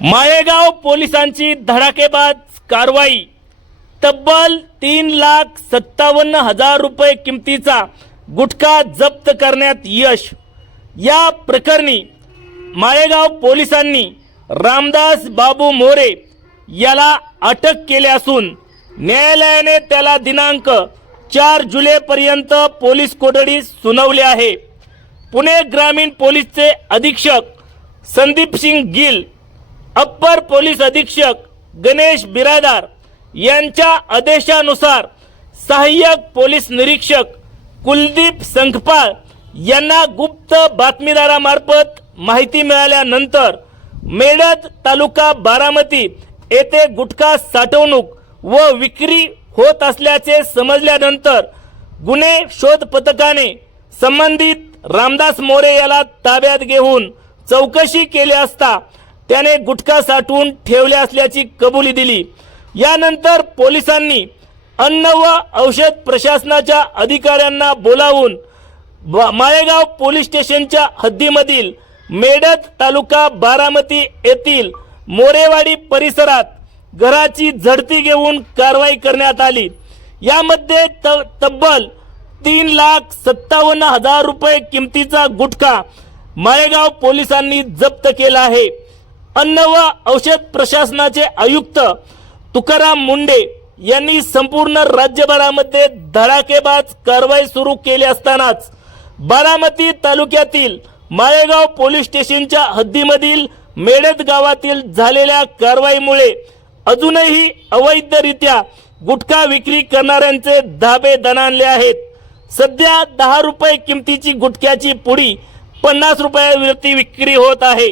माळेगाव पोलिसांची धडाकेबाज कारवाई। तब्बल 3,57,000 रुपये किमतीचा गुटखा जप्त करण्यात यश। या प्रकरणी माळेगाव पोलिसांनी रामदास बाबू मोरे याला अटक केले असून न्यायालयाने त्याला दिनांक 4 जुलैपर्यंत पोलीस कोठडी सुनावली आहे। पुणे ग्रामीण पोलीसचे अधीक्षक संदीप सिंग गिल, अप्पर पोलीस अधीक्षक गणेश बिरादार यांच्या आदेशानुसार सहाय्यक पोलीस निरीक्षक कुलदीप संखपाळ यांना गुप्त बातमीदारामार्फत माहिती मिळाल्यानंतर मेडद तालुका बारामती येथे गुटखा साठवणूक व विक्री होत असल्याचे समजल्यानंतर गुन्हे शोध पथकाने संबंधित रामदास मोरे याला ताब्यात घेऊन चौकशी केली असता त्याने गुटखा साठवून ठेवले असल्याची कबुली दिली। यानंतर पोलिसांनी अन्न व औषध प्रशासनाच्या अधिकाऱ्यांना बोलावून माळेगाव पोलीस स्टेशनच्या हद्दीमधील मेडद तालुका बारामती येथील मोरेवाडी परिसरात घराची झडती घेऊन कारवाई करण्यात आली। यामध्ये तब्बल 3,57,000 रुपये किमतीचा गुटखा माळेगाव पोलिसांनी जप्त केला आहे। अन्न व औषध प्रशासनाचे आयुक्त तुकाराम मुंडे यांनी संपूर्ण राज्यभरामध्ये धडाकेबाज कारवाई सुरू केली असतानाच बारामती तालुक्यातील माळेगाव पोलीस स्टेशनच्या हद्दीमधील मेडद गावातील झालेल्या कारवाईमुळे अजूनही अवैधरित्या गुटखा विक्री करणाऱ्यांचे धाबे दणाणले आहेत। सध्या 10 रुपये किमतीची गुटख्याची पुडी 50 रुपयावरती विक्री होत आहे।